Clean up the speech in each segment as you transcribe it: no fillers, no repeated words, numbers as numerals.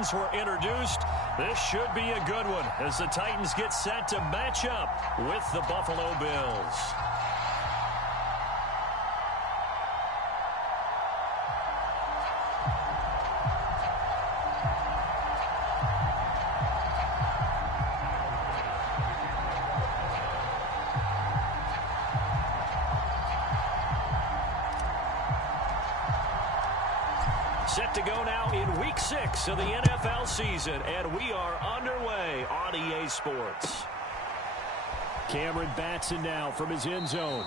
Titans were introduced. This should be a good one as the Titans get set to match up with the Buffalo Bills. Set to go now in Week 6 of the NFL season, and we are underway on EA Sports. Cameron Batson now from his end zone.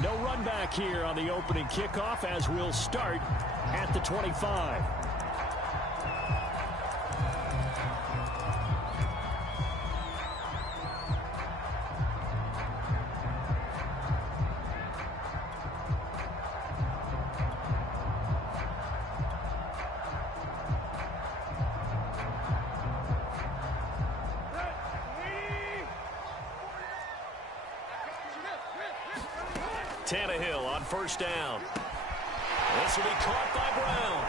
No run back here on the opening kickoff as we'll start at the 25. Tannehill on first down. This will be caught by Brown.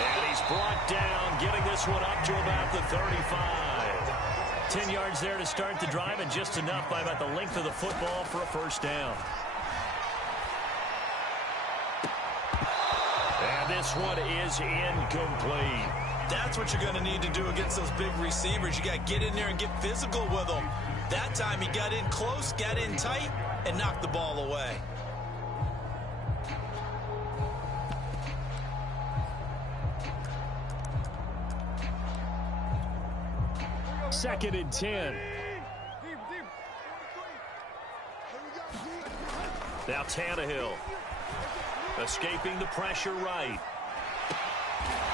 And he's brought down, getting this one up to about the 35. 10 yards there to start the drive, and just enough by about the length of the football for a first down. And this one is incomplete. That's what you're going to need to do against those big receivers. You got to get in there and get physical with them. That time he got in close, got in tight, and knocked the ball away. Second and 10. Now Tannehill escaping the pressure right.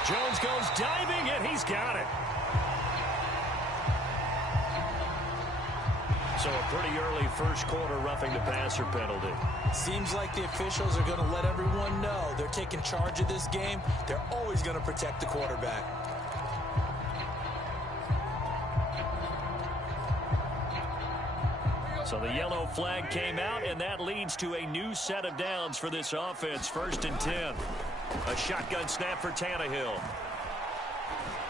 Jones goes diving, and he's got it. So a pretty early first quarter roughing the passer penalty. Seems like the officials are going to let everyone know they're taking charge of this game. They're always going to protect the quarterback. So the yellow flag came out, and that leads to a new set of downs for this offense. First and 10. A shotgun snap for Tannehill.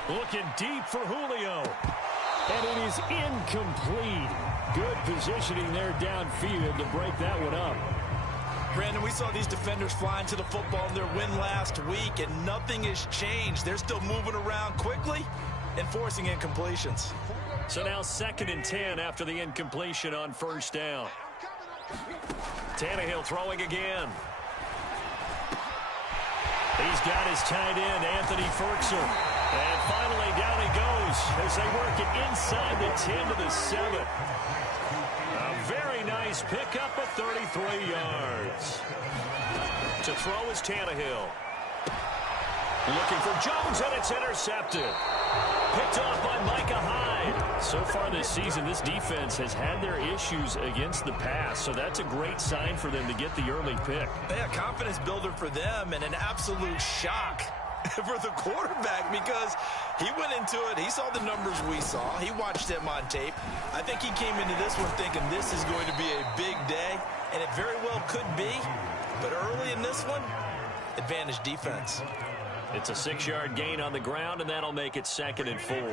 Looking deep for Julio. And it is incomplete. Good positioning there downfield to break that one up. Brandon, we saw these defenders flying to the football in their win last week, and nothing has changed. They're still moving around quickly and forcing incompletions. So now second and 10 after the incompletion on first down. Tannehill throwing again. He's got his tight end, Anthony Ferguson. And finally down he goes as they work it inside the 10 to the 7. A very nice pickup of 33 yards. To throw is Tannehill. Looking for Jones, and it's intercepted. Picked off by Micah Hyde. So far this season, this defense has had their issues against the pass, so that's a great sign for them to get the early pick. Yeah, confidence builder for them, and an absolute shock for the quarterback because he went into it. He saw the numbers we saw. He watched them on tape. I think he came into this one thinking this is going to be a big day, and it very well could be. But early in this one, advantage defense. It's a 6-yard gain on the ground, and that'll make it second and 4. He's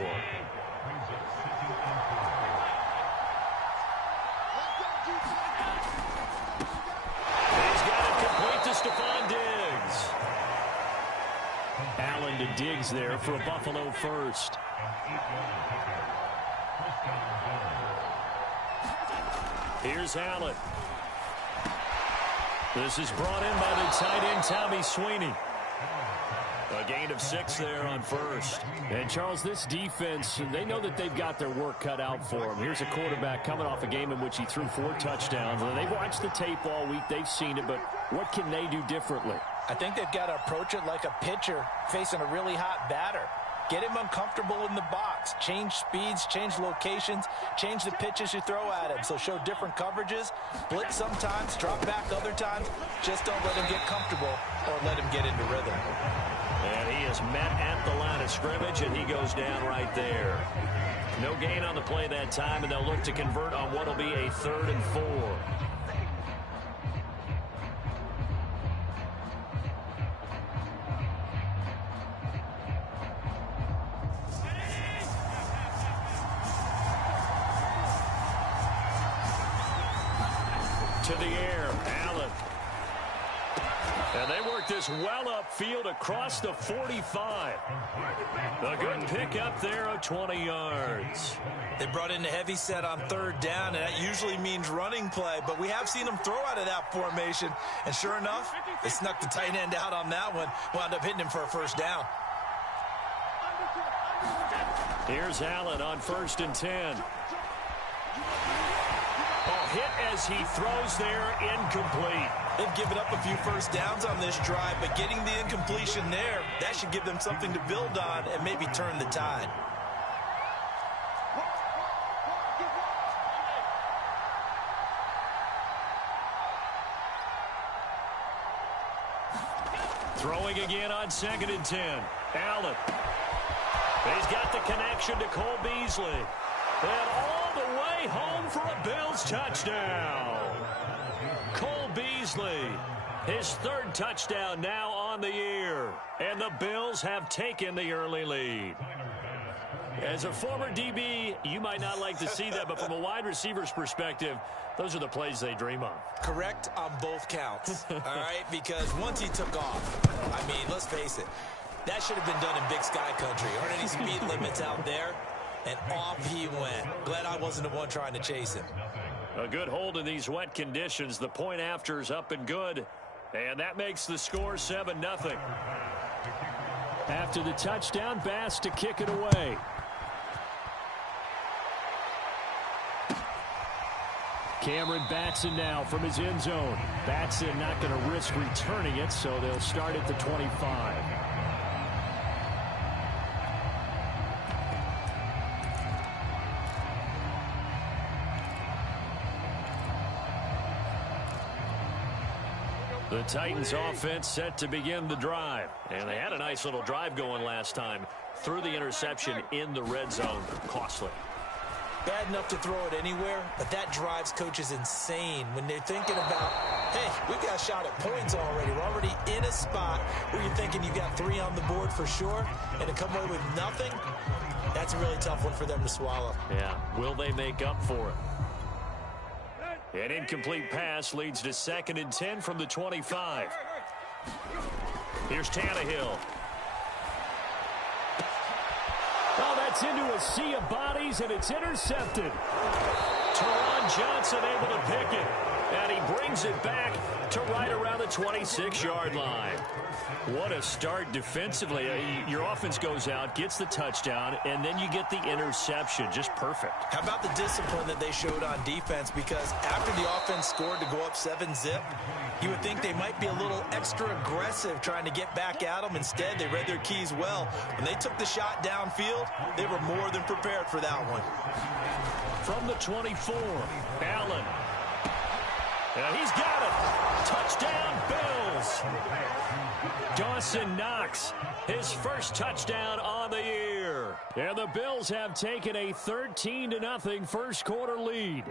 got it complete to Stephon Diggs. Allen to Diggs there for a Buffalo first. Here's Allen. This is brought in by the tight end, Tommy Sweeney. A gain of 6 there on first. And, Charles, this defense, they know that they've got their work cut out for them. Here's a quarterback coming off a game in which he threw 4 touchdowns. And they've watched the tape all week. They've seen it, but what can they do differently? I think they've got to approach it like a pitcher facing a really hot batter. Get him uncomfortable in the box. Change speeds, change locations, change the pitches you throw at him. So show different coverages, blitz sometimes, drop back other times. Just don't let him get comfortable or let him get into rhythm. And he is met at the line of scrimmage, and he goes down right there. No gain on the play that time, and they'll look to convert on what will be a 3rd and 4. to the air. Allen. And they work this well upfield across the 45. A good pick up there of 20 yards. They brought in a heavy set on third down, and that usually means running play, but we have seen them throw out of that formation. And sure enough, they snuck the tight end out on that one, wound up hitting him for a first down. Here's Allen on 1st and 10. A hit as he throws there, incomplete. They've given up a few first downs on this drive, but getting the incompletion there, that should give them something to build on and maybe turn the tide. Throwing again on 2nd and 10. Allen. He's got the connection to Cole Beasley. And all the way home for a Bills touchdown. Cole Beasley, his 3rd touchdown now on the year. And the Bills have taken the early lead. As a former DB, you might not like to see that, but from a wide receiver's perspective, those are the plays they dream of. Correct on both counts, all right? Because once he took off, I mean, let's face it, that should have been done in Big Sky Country. Aren't any speed limits out there? And off he went. Glad I wasn't the one trying to chase him. A good hold in these wet conditions. The point after is up and good. And that makes the score 7-0. After the touchdown, Bass to kick it away. Cameron Batson now from his end zone. Batson not going to risk returning it, so they'll start at the 25. The Titans offense set to begin the drive. And they had a nice little drive going last time. Threw the interception in the red zone. Costly. Bad enough to throw it anywhere, but that drives coaches insane when they're thinking about, hey, we've got a shot at points already. We're already in a spot where you're thinking you got 3 on the board for sure, and to come away with nothing, that's a really tough one for them to swallow. Yeah, will they make up for it? An incomplete pass leads to 2nd and 10 from the 25. Here's Tannehill. Oh, that's into a sea of bodies, and it's intercepted. Teron Johnson able to pick it, and he brings it back to right around the 26-yard line. What a start defensively. Your offense goes out, gets the touchdown, and then you get the interception. Just perfect. How about the discipline that they showed on defense? Because after the offense scored to go up 7-zip, you would think they might be a little extra aggressive trying to get back at them. Instead, they read their keys well. When they took the shot downfield, they were more than prepared for that one. From the 24, Allen. And he's got it. Touchdown, Bills. Dawson Knox, his first touchdown on the year. And the Bills have taken a 13-0 first quarter lead.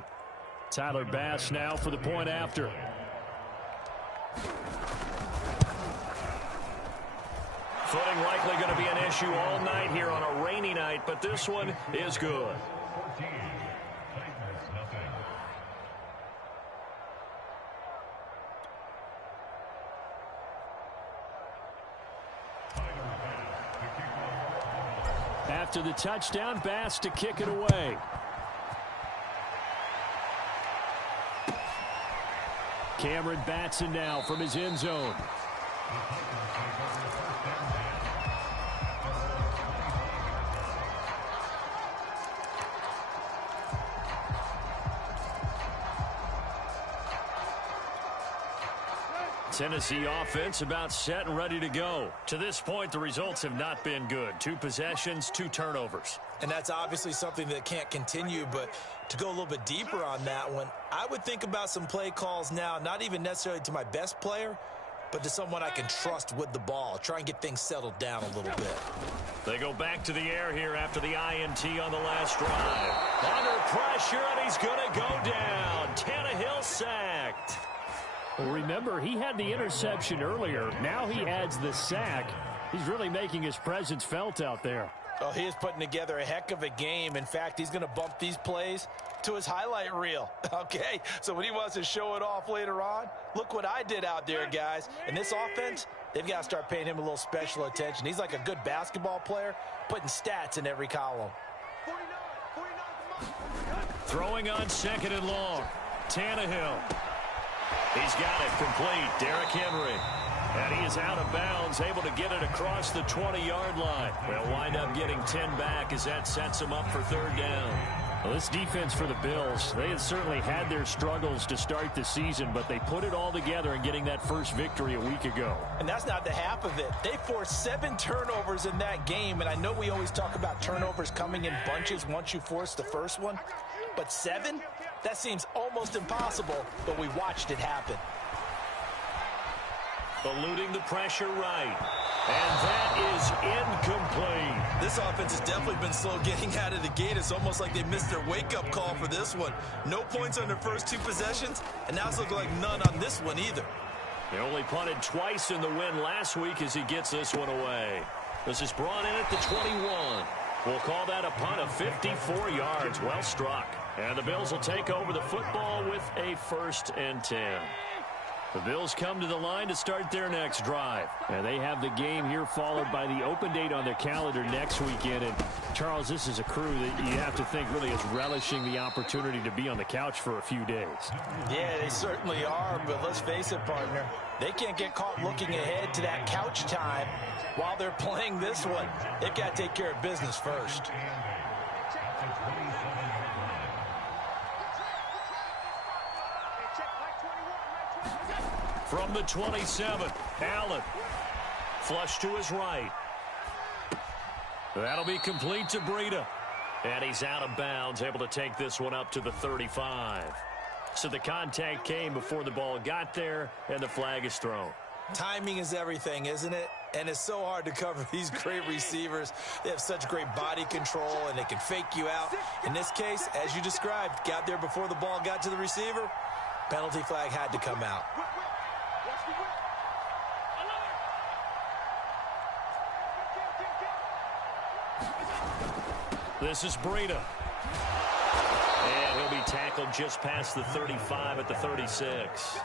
Tyler Bass now for the point after. Footing likely going to be an issue all night here on a rainy night, but this one is good. After the touchdown, Bass to kick it away. Cameron Batson now from his end zone. Tennessee offense about set and ready to go. To this point, the results have not been good. 2 possessions, 2 turnovers. And that's obviously something that can't continue, but to go a little bit deeper on that one, I would think about some play calls now, not even necessarily to my best player, but to someone I can trust with the ball. Try and get things settled down a little bit. They go back to the air here after the INT on the last drive. Under pressure, and he's going to go down. Tannehill sacked. Well, remember, he had the interception earlier. Now he adds the sack. He's really making his presence felt out there. Oh, he is putting together a heck of a game. In fact, he's going to bump these plays to his highlight reel. Okay, so when he wants to show it off later on, look what I did out there, guys. And this offense, they've got to start paying him a little special attention. He's like a good basketball player, putting stats in every column. Throwing on second and long. Tannehill. He's got it complete. Derrick Henry. And he is out of bounds, able to get it across the 20-yard line. They'll wind up getting 10 back as that sets them up for third down. Well, this defense for the Bills, they had certainly had their struggles to start the season, but they put it all together in getting that first victory a week ago. And that's not the half of it. They forced 7 turnovers in that game, and I know we always talk about turnovers coming in bunches once you force the first one, but 7? That seems almost impossible, but we watched it happen. Eluding the pressure right. And that is incomplete. This offense has definitely been slow getting out of the gate. It's almost like they missed their wake-up call for this one. No points on their first 2 possessions, and now it's looking like none on this one either. They only punted twice in the win last week as he gets this one away. This is brought in at the 21. We'll call that a punt of 54 yards. Well struck. And the Bills will take over the football with a 1st and 10. The Bills come to the line to start their next drive. And they have the game here followed by the open date on their calendar next weekend. And, Charles, this is a crew that you have to think really is relishing the opportunity to be on the couch for a few days. Yeah, they certainly are, but let's face it, partner. They can't get caught looking ahead to that couch time while they're playing this one. They've got to take care of business first. From the 27, Allen. Flush to his right. That'll be complete to Breida. And he's out of bounds, able to take this one up to the 35. So the contact came before the ball got there, and the flag is thrown. Timing is everything, isn't it? And it's so hard to cover these great receivers. They have such great body control, and they can fake you out. In this case, as you described, got there before the ball got to the receiver. Penalty flag had to come out. This is Breida. And he'll be tackled just past the 35 at the 36.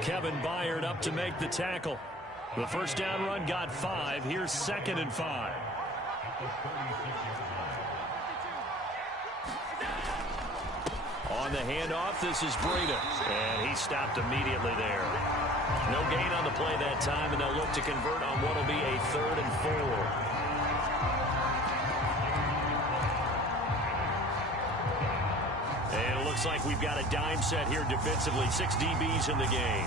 Kevin Byard up to make the tackle. The first down run got 5. Here's 2nd and 5. On the handoff, this is Breida. And he stopped immediately there. No gain on the play that time, and they'll look to convert on what will be a 3rd and 4. And it looks like we've got a dime set here defensively. 6 DBs in the game.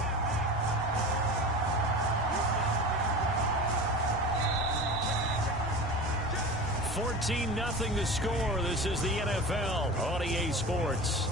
$14-0 the score. This is the NFL on EA Sports.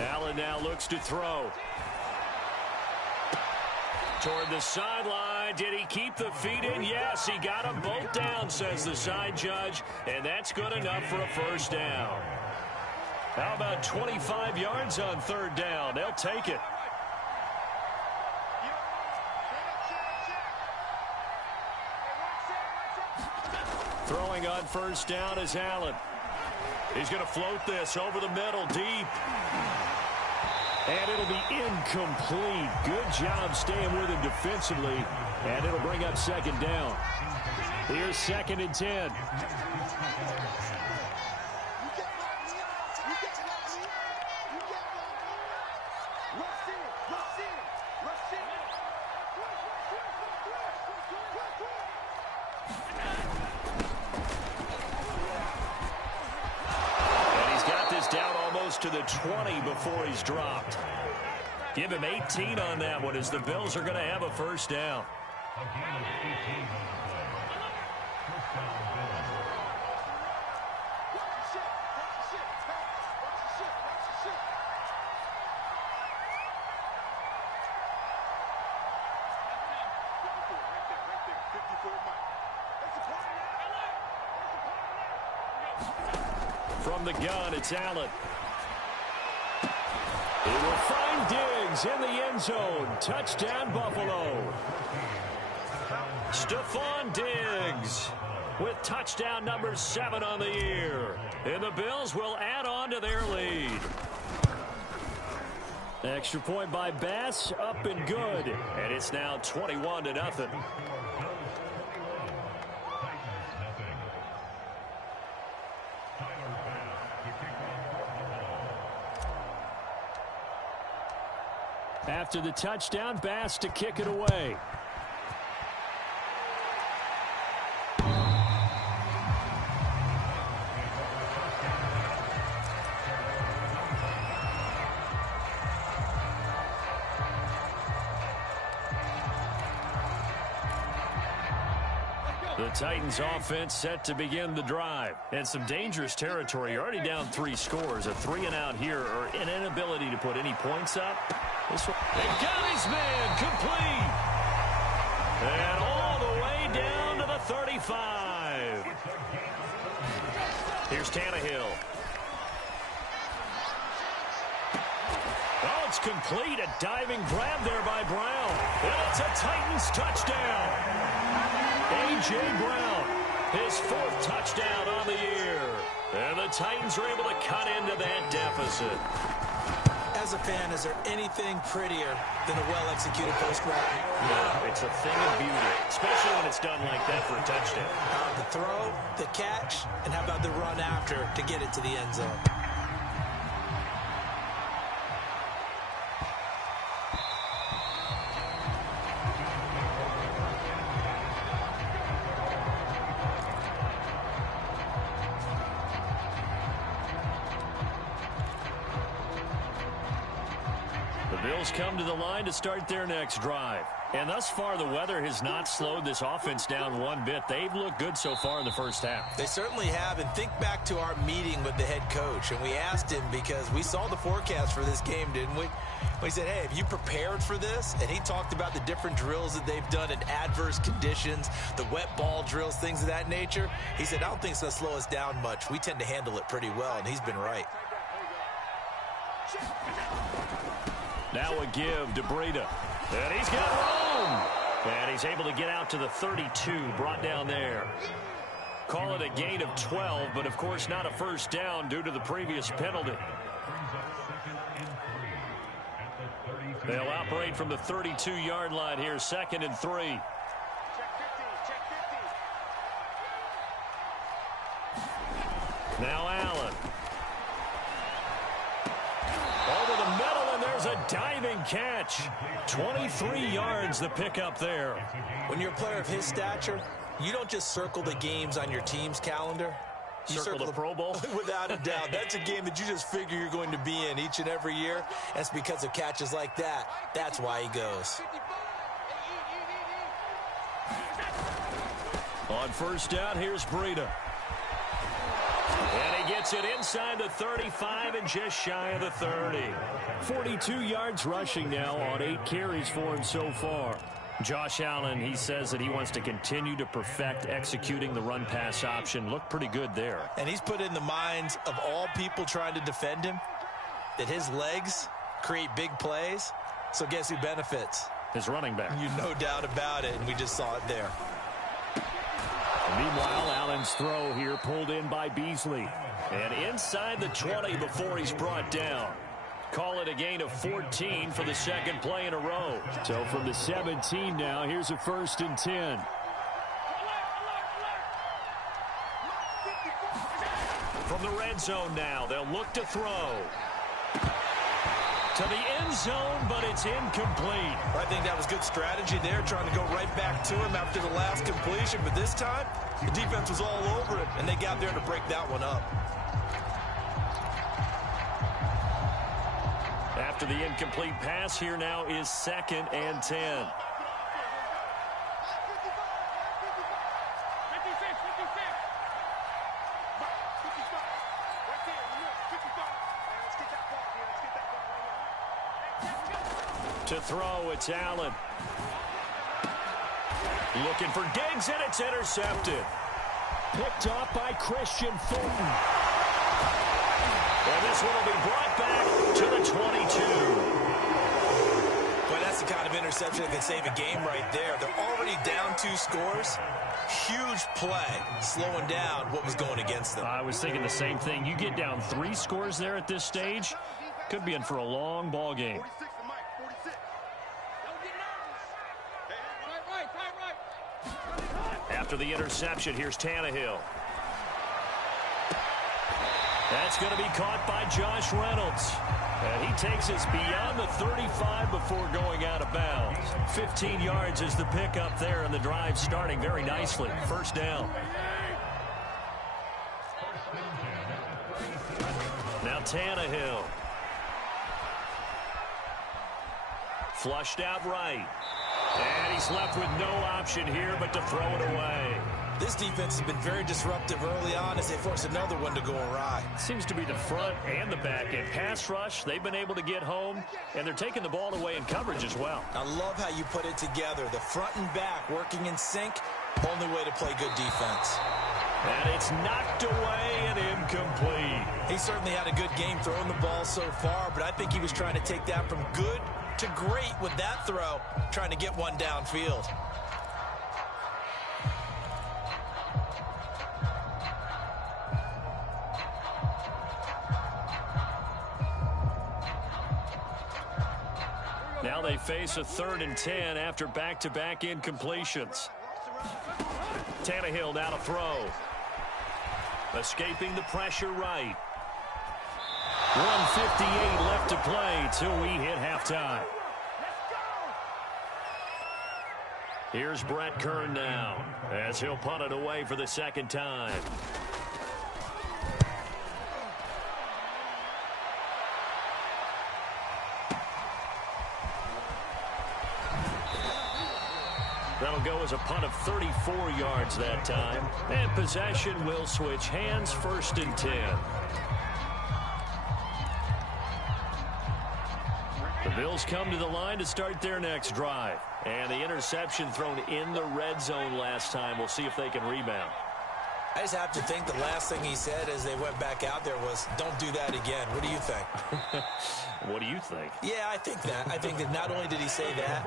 Allen now looks to throw. Toward the sideline. Did he keep the feet in? Yes, he got them both down, says the side judge. And that's good enough for a first down. How about 25 yards on 3rd down? They'll take it. Throwing on 1st down is Allen. He's going to float this over the middle, deep. And it'll be incomplete. Good job staying with him defensively. And it'll bring up 2nd down. Here's 2nd and 10. To the 20 before he's dropped. Give him 18 on that one as the Bills are going to have a first down. From the gun, it's Allen. He will find Diggs in the end zone. Touchdown, Buffalo. Stephon Diggs with touchdown number 7 on the year. And the Bills will add on to their lead. Extra point by Bass, up and good. And it's now 21-0. After the touchdown, Bass to kick it away. The Titans offense set to begin the drive. And some dangerous territory. You're already down 3 scores. A 3-and-out here or an inability to put any points up. This one, they got his man complete. And all the way down to the 35. Here's Tannehill. Oh, it's complete. A diving grab there by Brown. And it's a Titans touchdown. A.J. Brown, his 4th touchdown on the year. And the Titans are able to cut into that deficit. As a fan, is there anything prettier than a well-executed post route? Yeah, it's a thing of beauty, especially when it's done like that for a touchdown. The throw, the catch, and how about the run after to get it to the end zone? Come to the line to start their next drive. And thus far, the weather has not slowed this offense down one bit. They've looked good so far in the first half. They certainly have. And think back to our meeting with the head coach. And we asked him because we saw the forecast for this game, didn't we? We said, hey, have you prepared for this? And he talked about the different drills that they've done in adverse conditions, the wet ball drills, things of that nature. He said, I don't think it's going to slow us down much. We tend to handle it pretty well. And he's been right. Now a give to Breida. And he's got room. And he's able to get out to the 32, brought down there. Call it a gain of 12, but of course not a first down due to the previous penalty. They'll operate from the 32-yard line here, 2nd and 3. Now Allen. Over the middle, and there's a diving catch. 23 yards the pickup there. When you're a player of his stature, you don't just circle the games on your team's calendar. You circle the Pro Bowl? Without a doubt. That's a game that you just figure you're going to be in each and every year. And it's because of catches like that. That's why he goes. On first down, here's Breida. And he gets it inside the 35 and just shy of the 30. 42 yards rushing now on 8 carries for him so far. Josh Allen, he says that he wants to continue to perfect executing the run-pass option. Looked pretty good there. And he's put in the minds of all people trying to defend him that his legs create big plays. So guess who benefits? His running back. You no doubt about it, and we just saw it there. Meanwhile, Allen's throw here pulled in by Beasley. And inside the 20 before he's brought down. Call it a gain of 14 for the second play in a row. So from the 17 now, here's a 1st and 10. From the red zone now, they'll look to throw. To the end zone, but it's incomplete. I think that was good strategy there, trying to go right back to him after the last completion. But this time, the defense was all over it, and they got there to break that one up. After the incomplete pass, here now is 2nd and 10. To throw, it's Allen. Looking for Diggs, and it's intercepted. Picked off by Christian Fulton. And this one will be brought back to the 22. Boy, that's the kind of interception that can save a game right there. They're already down 2 scores. Huge play, slowing down what was going against them. I was thinking the same thing. You get down 3 scores there at this stage, could be in for a long ball game. After the interception, here's Tannehill. That's going to be caught by Josh Reynolds. And he takes us beyond the 35 before going out of bounds. 15 yards is the pickup there, and the drive starting very nicely. First down. Now Tannehill. Flushed out right. And he's left with no option here but to throw it away. This defense has been very disruptive early on as they force another one to go awry. Seems to be the front and the back end. Pass rush, they've been able to get home, and they're taking the ball away in coverage as well. I love how you put it together. The front and back working in sync, only way to play good defense. And it's knocked away and incomplete. He certainly had a good game throwing the ball so far, but I think he was trying to take that from good to great with that throw, trying to get one downfield. Now they face a 3rd and 10 after back-to-back incompletions. Tannehill now to throw. Escaping the pressure right. 1:58 left to play till we hit halftime. Here's Brett Kern now as he'll punt it away for the 2nd time. That'll go as a punt of 34 yards that time. And possession will switch hands, 1st and 10. The Bills come to the line to start their next drive. And the interception thrown in the red zone last time. We'll see if they can rebound. I just have to think the last thing he said as they went back out there was, don't do that again. What do you think? What do you think? Yeah, I think that. I think that not only did he say that,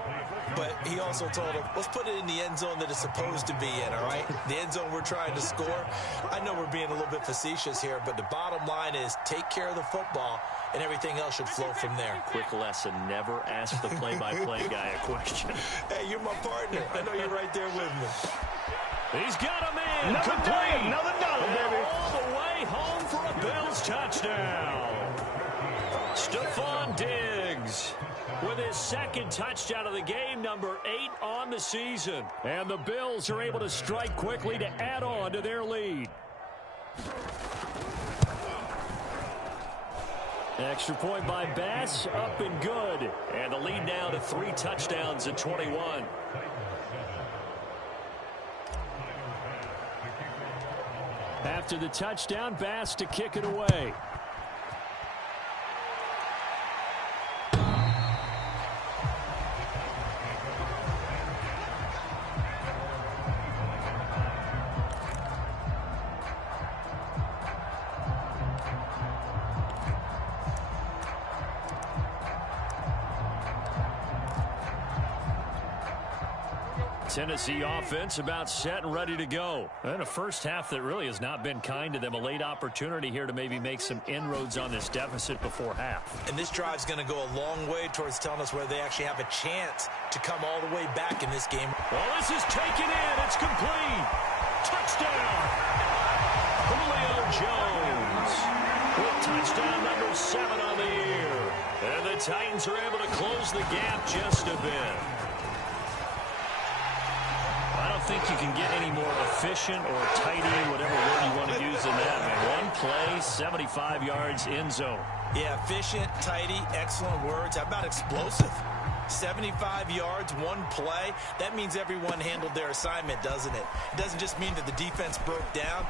but he also told him, let's put it in the end zone that it's supposed to be in, all right? The end zone we're trying to score. I know we're being a little bit facetious here, but the bottom line is take care of the football, and everything else should flow from there. Quick lesson, never ask the play-by-play guy a question. Hey, you're my partner. I know you're right there with me. He's got a man. Another complete. Another dollar, baby. All the way home for a Bills touchdown. Stephon Diggs with his 2nd touchdown of the game, number 8 on the season. And the Bills are able to strike quickly to add on to their lead. Extra point by Bass, up and good. And the lead now to 3 touchdowns at 21. After the touchdown, Bass to kick it away. Tennessee offense about set and ready to go. And a first half that really has not been kind to them. A late opportunity here to maybe make some inroads on this deficit before half. And this drive's going to go a long way towards telling us where they actually have a chance to come all the way back in this game. Well, this is taken in. It's complete. Touchdown. Julio Jones with touchdown number 7 on the year. And the Titans are able to close the gap just a bit. I don't think you can get any more efficient or tidy, whatever word you want to use in that. Man, one play, 75 yards in zone. Yeah, efficient, tidy, excellent words. How about explosive? 75 yards, one play. That means everyone handled their assignment, doesn't it? It doesn't just mean that the defense broke down.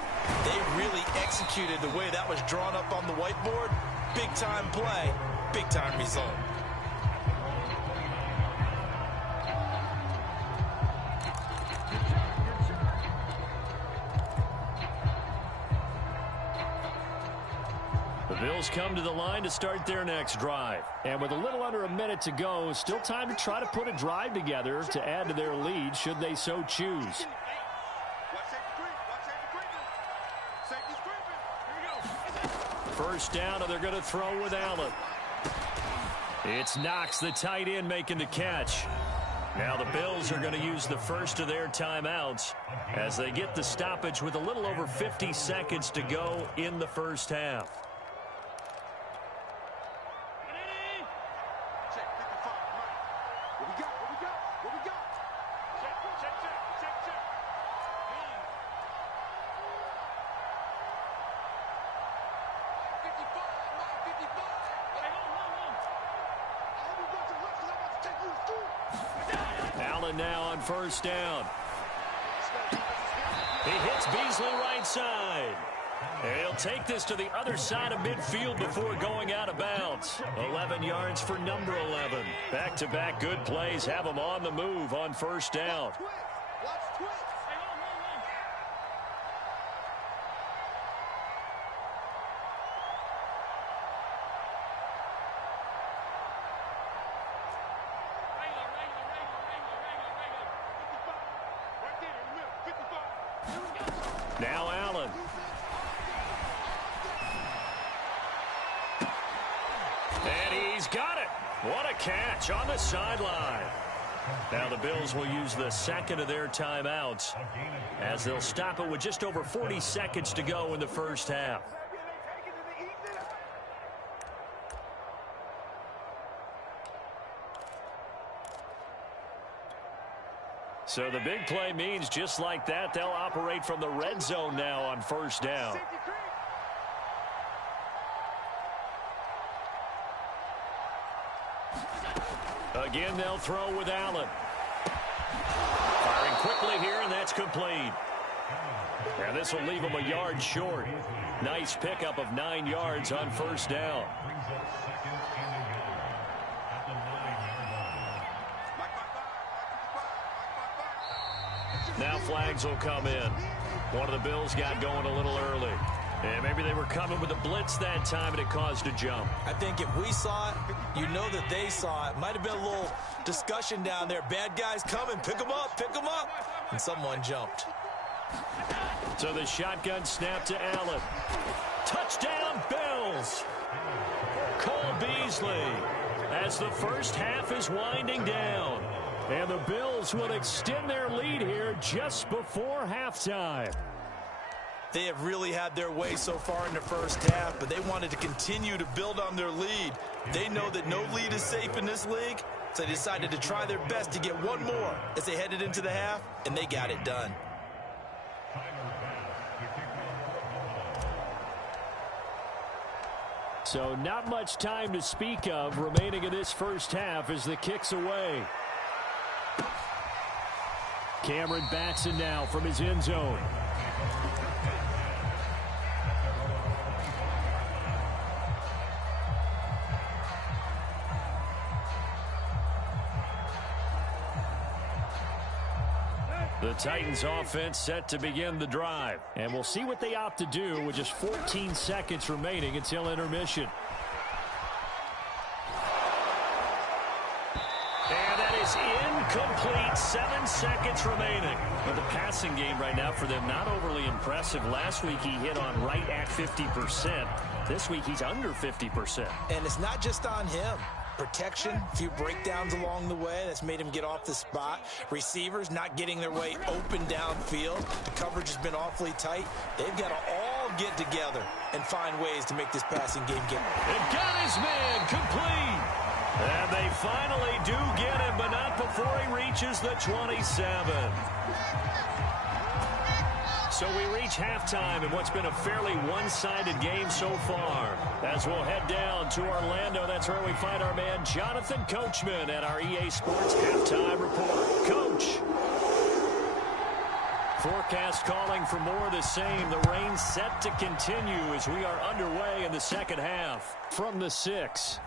They really executed the way that was drawn up on the whiteboard. Big-time play, big-time result. The Bills come to the line to start their next drive. And with a little under a minute to go, still time to try to put a drive together to add to their lead should they so choose. First down, and they're going to throw with Allen. It's Knox, the tight end, making the catch. Now the Bills are going to use the first of their timeouts as they get the stoppage with a little over 50 seconds to go in the first half. Now on first down. He hits Beasley right side. He'll take this to the other side of midfield before going out of bounds. 11 yards for number 11. Back-to-back good plays have him on the move on first down. Now Allen. And he's got it. What a catch on the sideline. Now the Bills will use the second of their timeouts as they'll stop it with just over 40 seconds to go in the first half. So the big play means just like that, they'll operate from the red zone now on first down. Again, they'll throw with Allen. Firing quickly here, and that's complete. And this will leave him a yard short. Nice pickup of 9 yards on first down. Now flags will come in. One of the Bills got going a little early. And maybe they were coming with a blitz that time, and it caused a jump. I think if we saw it, you know that they saw it. Might have been a little discussion down there. Bad guys coming. Pick them up. Pick them up. And someone jumped. So the shotgun snap to Allen. Touchdown, Bills. Cole Beasley as the first half is winding down. And the Bills will extend their lead here just before halftime. They have really had their way so far in the first half, but they wanted to continue to build on their lead. They know that no lead is safe in this league, so they decided to try their best to get one more as they headed into the half, and they got it done. So not much time to speak of remaining in this first half as the kick's away. Cameron Batson now from his end zone. The Titans offense set to begin the drive. And we'll see what they opt to do with just 14 seconds remaining until intermission. Incomplete, 7 seconds remaining. But the passing game right now for them, not overly impressive. Last week he hit on right at 50%. This week he's under 50%. And it's not just on him. Protection, a few breakdowns along the way. That's made him get off the spot. Receivers not getting their way open downfield. The coverage has been awfully tight. They've got to all get together and find ways to make this passing game get. And got his man complete. And they finally do get him, but not before he reaches the 27. So we reach halftime in what's been a fairly one-sided game so far. As we'll head down to Orlando, that's where we find our man Jonathan Coachman at our EA Sports Halftime Report. Coach. Forecast calling for more of the same. The rain set to continue as we are underway in the second half. From the 6.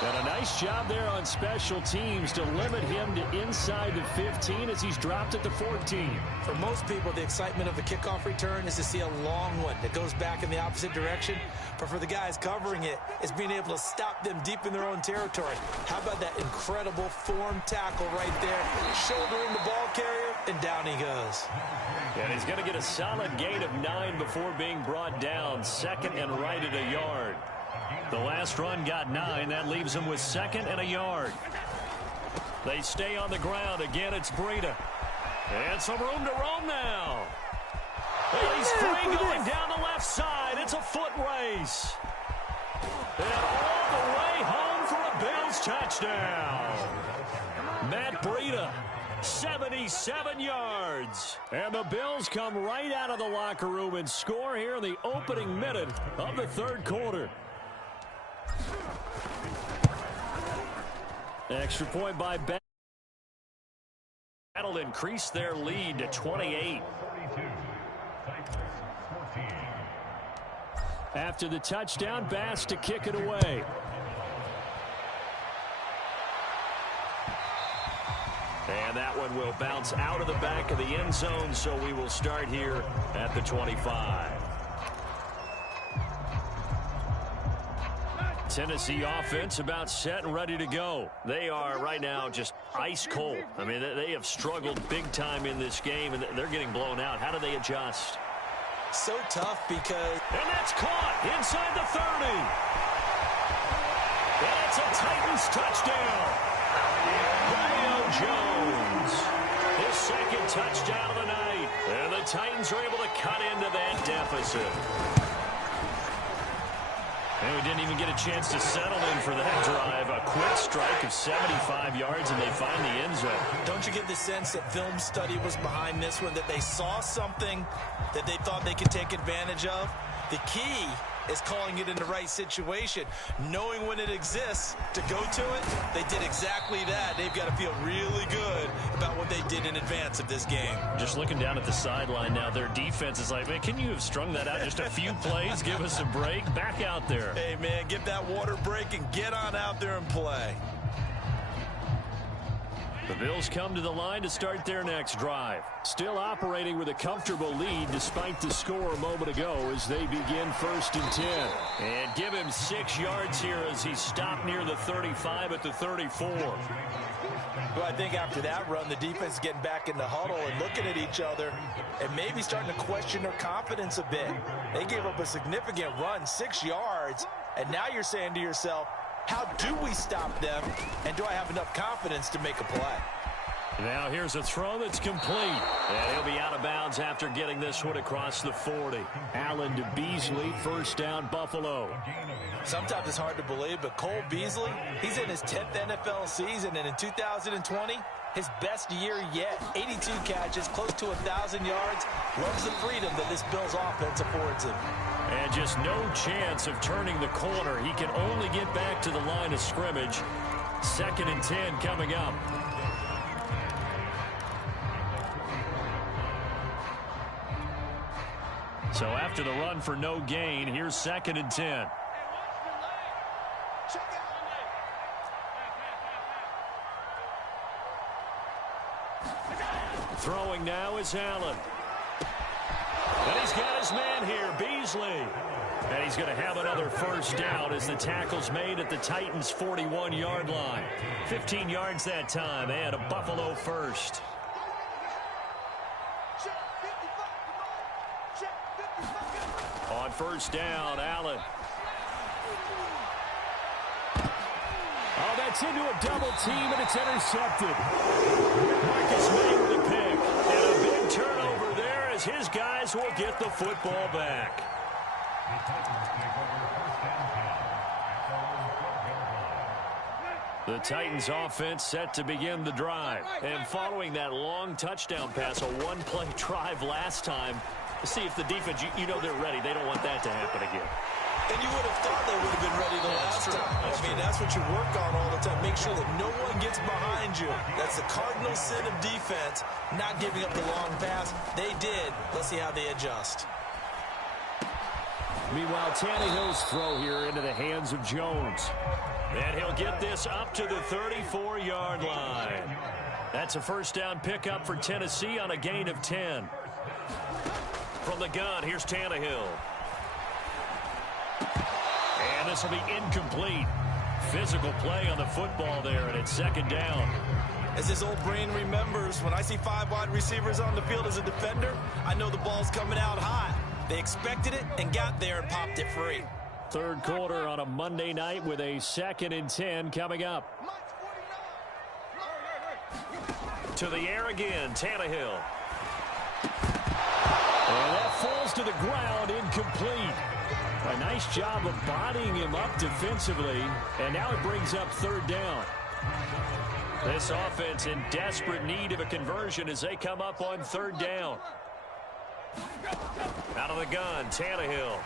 And a nice job there on special teams to limit him to inside the 15 as he's dropped at the 14. For most people, the excitement of the kickoff return is to see a long one that goes back in the opposite direction. But for the guys covering it, it's being able to stop them deep in their own territory. How about that incredible form tackle right there? Shoulder in the ball carrier, and down he goes. And he's going to get a solid gain of 9 before being brought down. Second and right at a yard. The last run got 9. That leaves him with second and a yard. They stay on the ground. Again, it's Breida. And some room to roam now. And he's free going down the left side. It's a foot race. And all the way home for a Bills touchdown. Matt Breida, 77 yards. And the Bills come right out of the locker room and score here in the opening minute of the third quarter. Extra point by Ben. That'll increase their lead to 28. After the touchdown, Bass to kick it away. And that one will bounce out of the back of the end zone, so we will start here at the 25. Tennessee offense about set and ready to go. They are right now just ice cold. I mean, they have struggled big time in this game, and they're getting blown out. How do they adjust? So tough because... And that's caught inside the 30. That's a Titans touchdown. Julio Jones, his second touchdown of the night. And the Titans are able to cut into that deficit. And we didn't even get a chance to settle in for that drive. A quick strike of 75 yards, and they find the end zone. Don't you get the sense that film study was behind this one, that they saw something that they thought they could take advantage of? The key is calling it in the right situation, knowing when it exists to go to it. They did exactly that. They've got to feel really good about what they did in advance of this game. Just looking down at the sideline now, their defense is like, man, can you have strung that out just a few plays? Give us a break. Back out there. Hey, man, get that water break and get on out there and play. The Bills come to the line to start their next drive. Still operating with a comfortable lead despite the score a moment ago as they begin 1st and 10. And give him 6 yards here as he's stopped near the 35 at the 34. Well, I think after that run, the defense is getting back in the huddle and looking at each other and maybe starting to question their confidence a bit. They gave up a significant run, 6 yards, and now you're saying to yourself, how do we stop them, and do I have enough confidence to make a play? Now here's a throw that's complete. And he'll be out of bounds after getting this one across the 40. Allen to Beasley, first down, Buffalo. Sometimes it's hard to believe, but Cole Beasley, he's in his 10th NFL season, and in 2020, his best year yet. 82 catches, close to 1,000 yards. Loves the freedom that this Bills offense affords him. And just no chance of turning the corner. He can only get back to the line of scrimmage. 2nd and 10 coming up. So after the run for no gain, here's 2nd and 10. Throwing now is Allen. And he's got his man here, Beasley. And he's going to have another first down as the tackle's made at the Titans' 41-yard line. 15 yards that time, and a Buffalo first. On first down, Allen. Oh, that's into a double team, and it's intercepted. Marcus May with a pick. And a big turnover there as his guys will get the football back. The Titans offense set to begin the drive. And following that long touchdown pass, a one-play drive last time, to see if the defense, you know they're ready. They don't want that to happen again. And you would have thought they would have been ready the last time. That's what you work on all the time. Make sure that no one gets behind you. That's the cardinal sin of defense, not giving up the long pass. They did. Let's see how they adjust. Meanwhile, Tannehill's throw here into the hands of Jones. And he'll get this up to the 34-yard line. That's a first down pickup for Tennessee on a gain of 10. From the gun, here's Tannehill. And this will be incomplete. Physical play on the football there, and it's second down. As his old brain remembers, when I see 5 wide receivers on the field as a defender, I know the ball's coming out hot. They expected it and got there and popped it free. Third quarter on a Monday night with a 2nd and 10 coming up. To the air again, Tannehill. And that falls to the ground, incomplete. A nice job of bodying him up defensively, and now it brings up third down. This offense in desperate need of a conversion as they come up on third down. Out of the gun, Tannehill.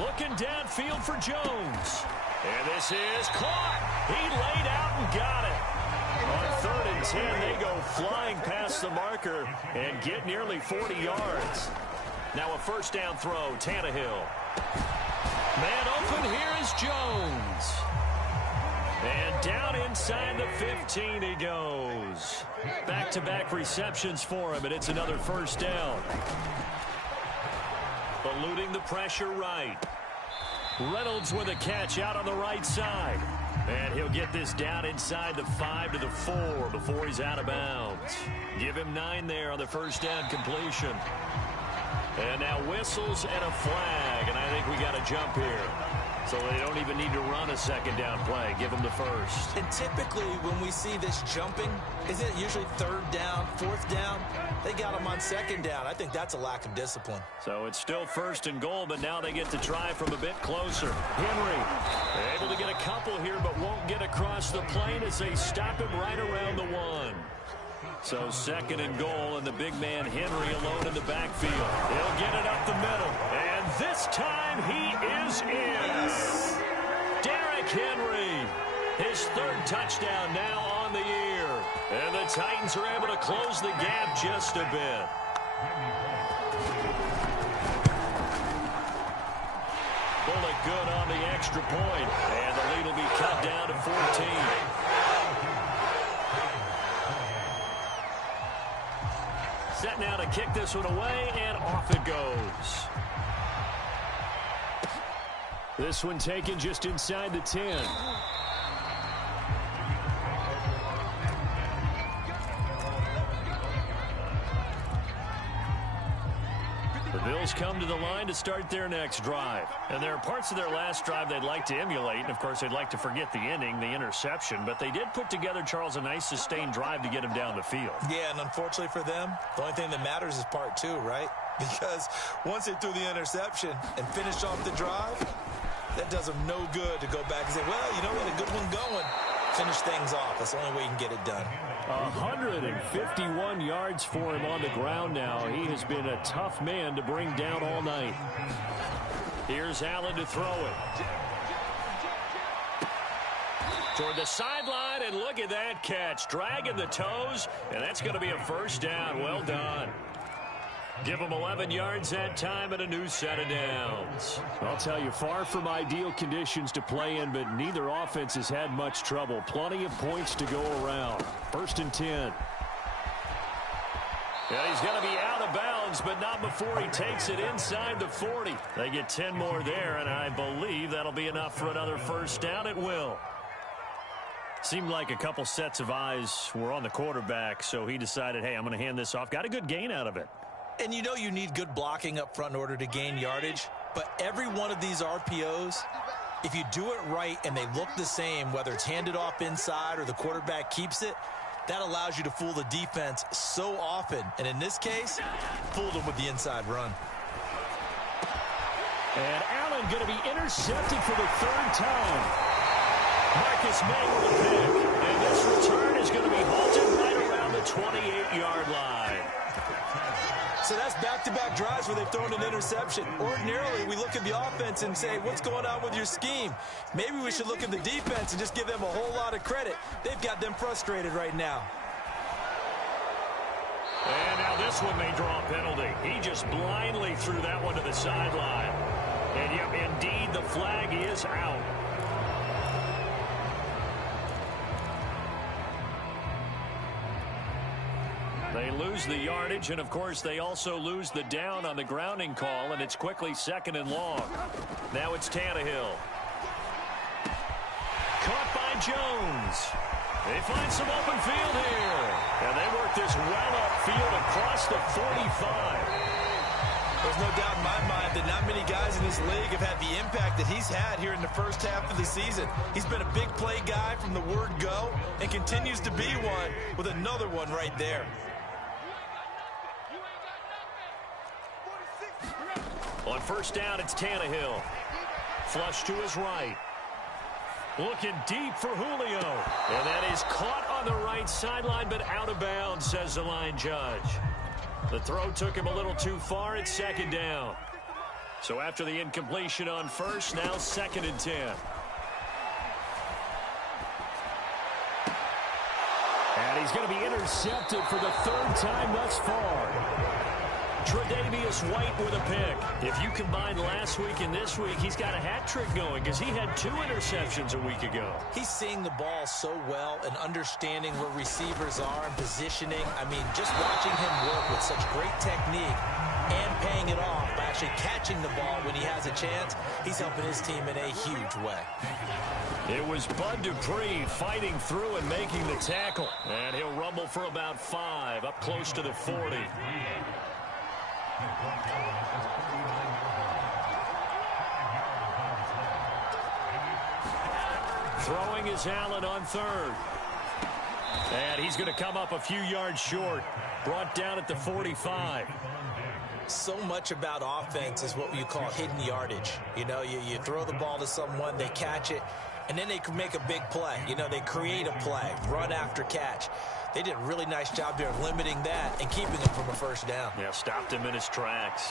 Looking downfield for Jones. And this is caught. He laid out and got it. On 3rd and 10, they go flying past the marker and get nearly 40 yards. Now a first down throw, Tannehill. Man open, here is Jones. And down inside the 15 he goes. Back-to-back receptions for him, and it's another first down. Eluding the pressure right. Reynolds with a catch out on the right side. And he'll get this down inside the 5 to the 4 before he's out of bounds. Give him 9 there on the first down completion. And now whistles and a flag, and I think we got a jump here. So they don't even need to run a second down play. Give them the first. And typically when we see this jumping, isn't it usually 3rd down, 4th down? They got them on 2nd down. I think that's a lack of discipline. So it's still 1st and goal, but now they get to try from a bit closer. Henry able to get a couple here, but won't get across the plane as they stop him right around the 1. So 2nd and goal, and the big man Henry alone in the backfield. He'll get it up the middle, and this time he is in. Derrick Henry, his 3rd touchdown now on the year. And the Titans are able to close the gap just a bit. Bullock good on the extra point, and the lead will be cut down to 14. Set now to kick this one away, and off it goes. This one taken just inside the 10. The Bills come to the line to start their next drive. And there are parts of their last drive they'd like to emulate. And, of course, they'd like to forget the ending, the interception. But they did put together, Charles, a nice sustained drive to get him down the field. Yeah, and unfortunately for them, the only thing that matters is part 2, right? Because once they threw the interception and finished off the drive, that does them no good to go back and say, well, you know what, a good one going. Finish things off. That's the only way you can get it done. 151 yards for him on the ground now. He has been a tough man to bring down all night. Here's Allen to throw it. Toward the sideline, and look at that catch. Dragging the toes, and that's going to be a first down. Well done. Give them 11 yards that time and a new set of downs. I'll tell you, far from ideal conditions to play in, but neither offense has had much trouble. Plenty of points to go around. 1st and 10. Yeah, he's going to be out of bounds, but not before he takes it inside the 40. They get 10 more there, and I believe that'll be enough for another first down. It will. Seemed like a couple sets of eyes were on the quarterback, so he decided, hey, I'm going to hand this off. Got a good gain out of it. And you know you need good blocking up front in order to gain yardage. But every one of these RPOs, if you do it right and they look the same, whether it's handed off inside or the quarterback keeps it, that allows you to fool the defense so often. And in this case, fooled them with the inside run. And Allen going to be intercepted for the 3rd time. Marcus May with a pick. And this return is going to be halted right around the 28-yard line. So that's back-to-back drives where they've thrown an interception. Ordinarily, we look at the offense and say, what's going on with your scheme? Maybe we should look at the defense and just give them a whole lot of credit. They've got them frustrated right now. And now this one may draw a penalty. He just blindly threw that one to the sideline. And yep, indeed, the flag is out. They lose the yardage, and of course they also lose the down on the grounding call, and it's quickly 2nd and long. Now it's Tannehill. Caught by Jones. They find some open field here. And they work this well upfield across the 45. There's no doubt in my mind that not many guys in this league have had the impact that he's had here in the first half of the season. He's been a big play guy from the word go and continues to be one with another one right there. On first down, it's Tannehill. Flush to his right. Looking deep for Julio. And that is caught on the right sideline, but out of bounds, says the line judge. The throw took him a little too far. It's 2nd down. So after the incompletion on first, now 2nd and 10. And he's going to be intercepted for the 3rd time thus far. Tre'Davious White with a pick. If you combine last week and this week, he's got a hat trick going because he had 2 interceptions a week ago. He's seeing the ball so well and understanding where receivers are and positioning. I mean, just watching him work with such great technique and paying it off by actually catching the ball when he has a chance, he's helping his team in a huge way. It was Bud Dupree fighting through and making the tackle. And he'll rumble for about 5, up close to the 40. Throwing is Allen on 3rd. And he's going to come up a few yards short. Brought down at the 45. So much about offense is what you call hidden yardage. You know, you throw the ball to someone, they catch it, and then they can make a big play. You know, they create a play, run after catch. They did a really nice job there of limiting that and keeping him from a first down. Yeah, stopped him in his tracks.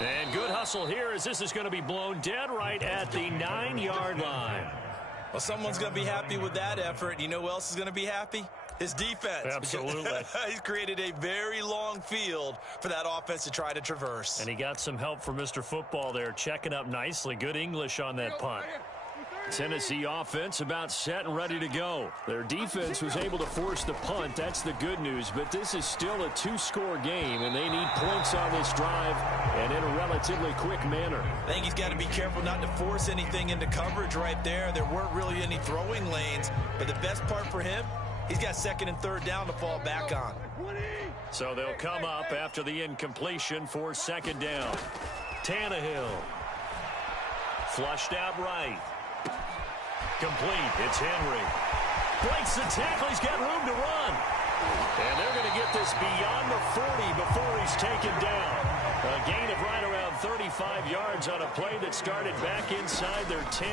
And good hustle here as this is going to be blown dead right at the 9-yard line. Well, someone's going to be happy with that effort. You know who else is going to be happy? His defense. Absolutely. He's created a very long field for that offense to try to traverse. And he got some help from Mr. Football there, checking up nicely. Good English on that punt. Tennessee offense about set and ready to go. Their defense was able to force the punt. That's the good news. But this is still a 2-score game, and they need points on this drive and in a relatively quick manner. I think he's got to be careful not to force anything into coverage right there. There weren't really any throwing lanes. But the best part for him, he's got 2nd and 3rd down to fall back on. So they'll come up after the incompletion for 2nd down. Tannehill. Flushed out right. Complete. It's Henry. Breaks the tackle. He's got room to run. And they're going to get this beyond the 40 before he's taken down. A gain of right around 35 yards on a play that started back inside their 10.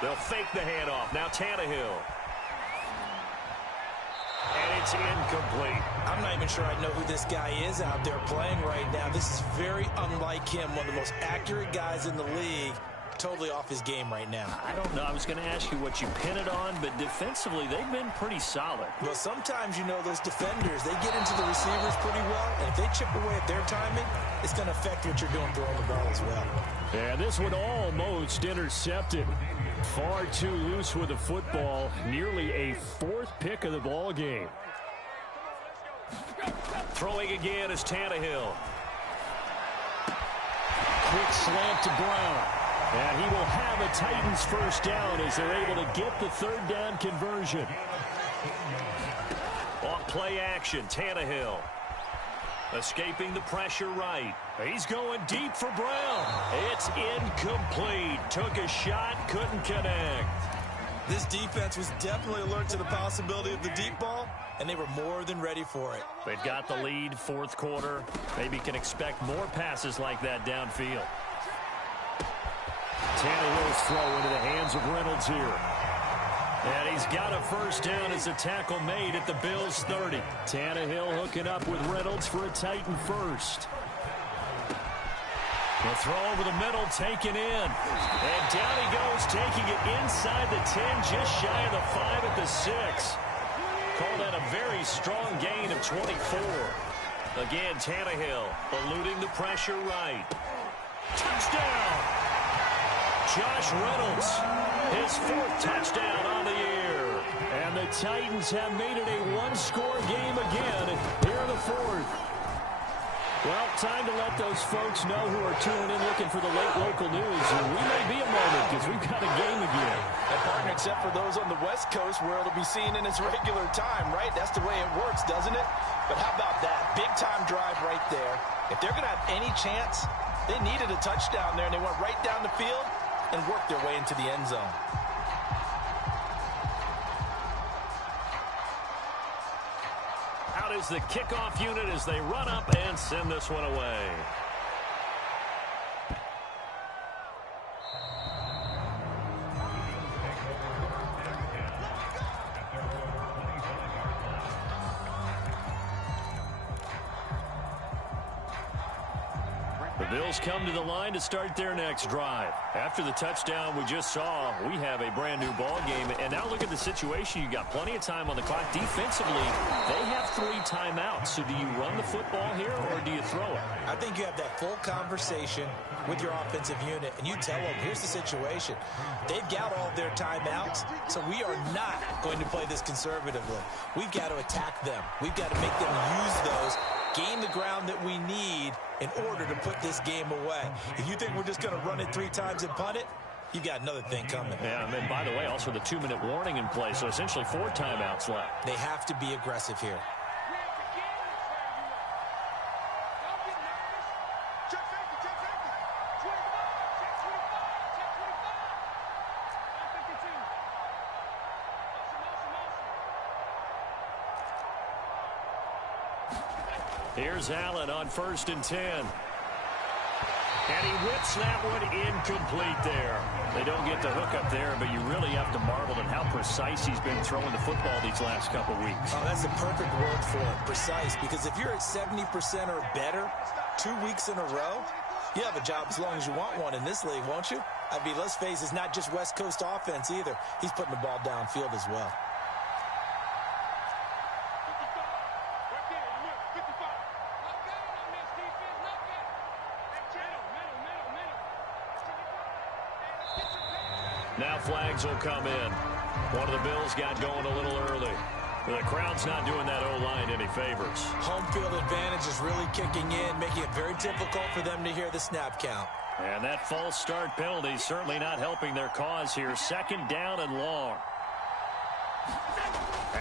They'll fake the handoff. Now Tannehill. And it's incomplete. I'm not even sure I know who this guy is out there playing right now. This is very unlike him, one of the most accurate guys in the league. Totally off his game right now. I don't know. I was going to ask you what you pin it on, but defensively, they've been pretty solid. Well, sometimes, you know, those defenders, they get into the receivers pretty well, and if they chip away at their timing, it's going to affect what you're doing throwing the ball as well. Yeah, this one almost intercepted. Far too loose with the football. Nearly a 4th pick of the ball game. Throwing again is Tannehill. Quick slant to Brown. And he will have a Titans first down as they're able to get the 3rd down conversion. On play action, Tannehill. Escaping the pressure right. He's going deep for Brown. It's incomplete. Took a shot, couldn't connect. This defense was definitely alert to the possibility of the deep ball, and they were more than ready for it. They've got the lead, 4th quarter. Maybe can expect more passes like that downfield. Tannehill's throw into the hands of Reynolds here. And he's got a first down as a tackle made at the Bills' 30. Tannehill hooking up with Reynolds for a Titan first. The throw over the middle, taken in. And down he goes, taking it inside the 10, just shy of the 5 at the 6. Call that a very strong gain of 24. Again, Tannehill eluding the pressure right. Touchdown! Josh Reynolds, his 4th touchdown on the year. And the Titans have made it a one-score game again here in the 4th. Well, time to let those folks know who are tuning in looking for the late local news. We may be a moment because we've got a game again. And partner, except for those on the West Coast where it'll be seen in its regular time, right? That's the way it works, doesn't it? But how about that? Big-time drive right there. If they're going to have any chance, they needed a touchdown there, and they went right down the field and worked their way into the end zone. Out is the kickoff unit as they run up and send this one away. The Bills come to the line to start their next drive. After the touchdown we just saw, we have a brand new ball game. And now look at the situation. You got plenty of time on the clock. Defensively, they have 3 timeouts. So do you run the football here or do you throw it? I think you have that full conversation with your offensive unit, and you tell them, here's the situation. They've got all their timeouts, so we are not going to play this conservatively. We've got to attack them. We've got to make them use those, gain the ground that we need in order to put this game away. If you think we're just going to run it 3 times and punt it, you've got another thing coming. Yeah, and then, by the way, also the 2-minute warning in play, so essentially 4 timeouts left. They have to be aggressive here. Here's Allen on 1st and 10. And he whips that one incomplete there. They don't get the hook up there, but you really have to marvel at how precise he's been throwing the football these last couple weeks. Oh, that's the perfect word for it, precise, because if you're at 70% or better 2 weeks in a row, you have a job as long as you want one in this league, won't you? I mean, let's face it, it's not just West Coast offense either. He's putting the ball downfield as well. Now flags will come in. One of the Bills got going a little early. The crowd's not doing that O-line any favors. Home field advantage is really kicking in, making it very difficult for them to hear the snap count. And that false start penalty certainly not helping their cause here. 2nd down and long.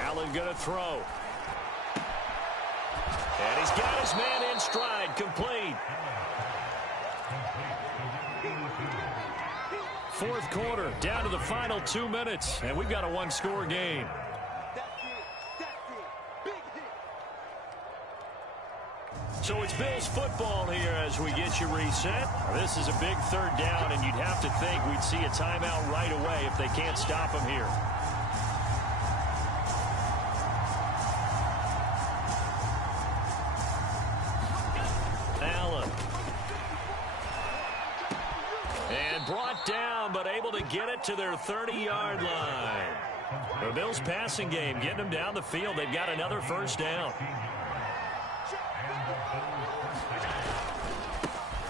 Allen going to throw. And he's got his man in stride, complete. 4th quarter, down to the final 2 minutes, and we've got a one-score game. So it's Bills football here as we get you reset. This is a big 3rd down, and you'd have to think we'd see a timeout right away if they can't stop him here. Allen. And brought down, but able to get it to their 30-yard line. The Bills passing game, getting them down the field. They've got another first down.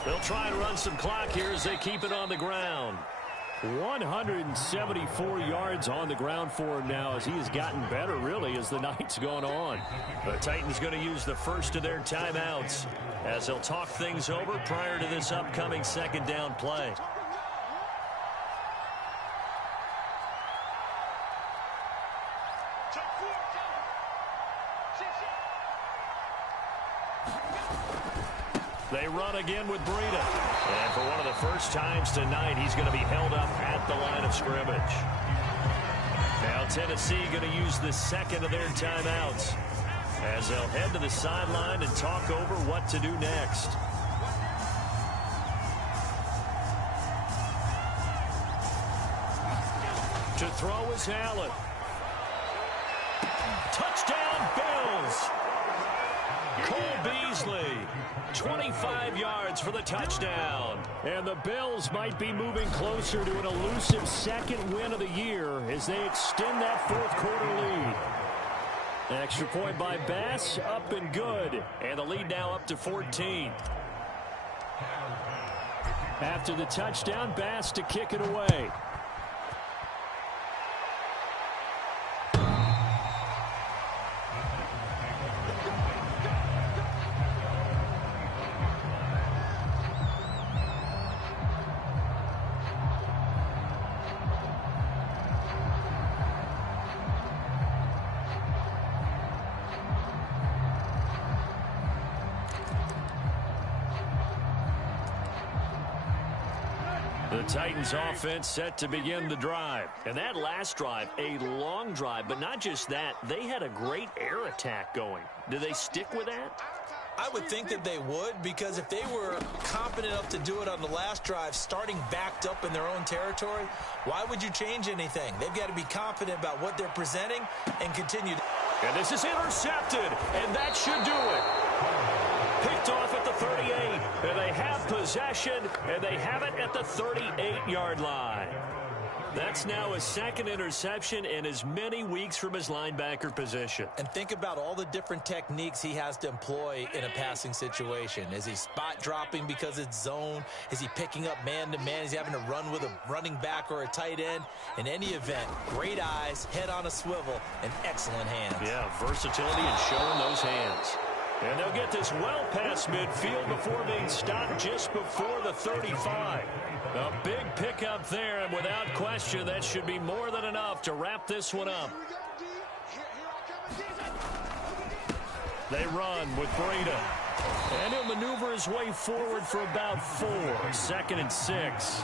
They'll try and run some clock here as they keep it on the ground. 174 yards on the ground for him now as he has gotten better, really, as the night's gone on. The Titans going to use the first of their timeouts as they'll talk things over prior to this upcoming 2nd down play. They run again with Breida. And for one of the first times tonight, he's going to be held up at the line of scrimmage. Now Tennessee going to use the 2nd of their timeouts as they'll head to the sideline and talk over what to do next. To throw is Allen. Touchdown, Bills. Cole Beasley, 25 yards for the touchdown. And the Bills might be moving closer to an elusive second win of the year as they extend that fourth quarter lead. Extra point by Bass, up and good. And the lead now up to 14. After the touchdown, Bass to kick it away. The Titans offense set to begin the drive. And that last drive, a long drive, but not just that, they had a great air attack going. Do they stick with that? I would think that they would, because if they were confident enough to do it on the last drive, starting backed up in their own territory, why would you change anything? They've got to be confident about what they're presenting and continue. And this is intercepted, and that should do it. Picked off at the 38, and they have possession, and they have it at the 38-yard line. That's now his second interception in as many weeks from his linebacker position. And think about all the different techniques he has to employ in a passing situation. Is he spot dropping because it's zone? Is he picking up man-to-man? Is he having to run with a running back or a tight end? In any event, great eyes, head on a swivel, and excellent hands. Yeah, versatility and showing those hands. And they'll get this well past midfield before being stopped just before the 35. A big pickup there, and without question, that should be more than enough to wrap this one up. They run with Breida. And he'll maneuver his way forward for about 4. 2nd and 6.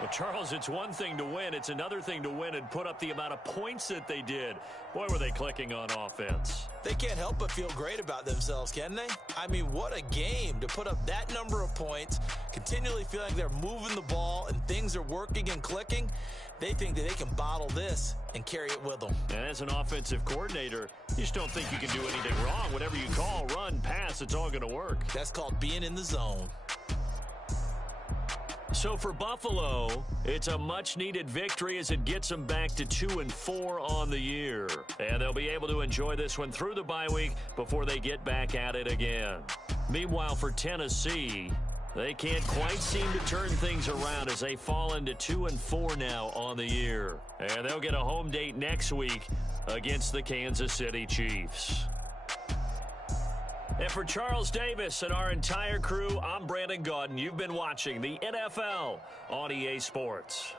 Well, Charles, it's one thing to win. It's another thing to win and put up the amount of points that they did. Boy, were they clicking on offense. They can't help but feel great about themselves, can they? I mean, what a game to put up that number of points, continually feeling like they're moving the ball and things are working and clicking. They think that they can bottle this and carry it with them. And as an offensive coordinator, you just don't think you can do anything wrong. Whatever you call, run, pass, it's all going to work. That's called being in the zone. So for Buffalo, it's a much-needed victory as it gets them back to 2-4 on the year. And they'll be able to enjoy this one through the bye week before they get back at it again. Meanwhile, for Tennessee, they can't quite seem to turn things around as they fall into 2-4 now on the year. And they'll get a home date next week against the Kansas City Chiefs. And for Charles Davis and our entire crew, I'm Brandon Gaudin. You've been watching the NFL on EA Sports.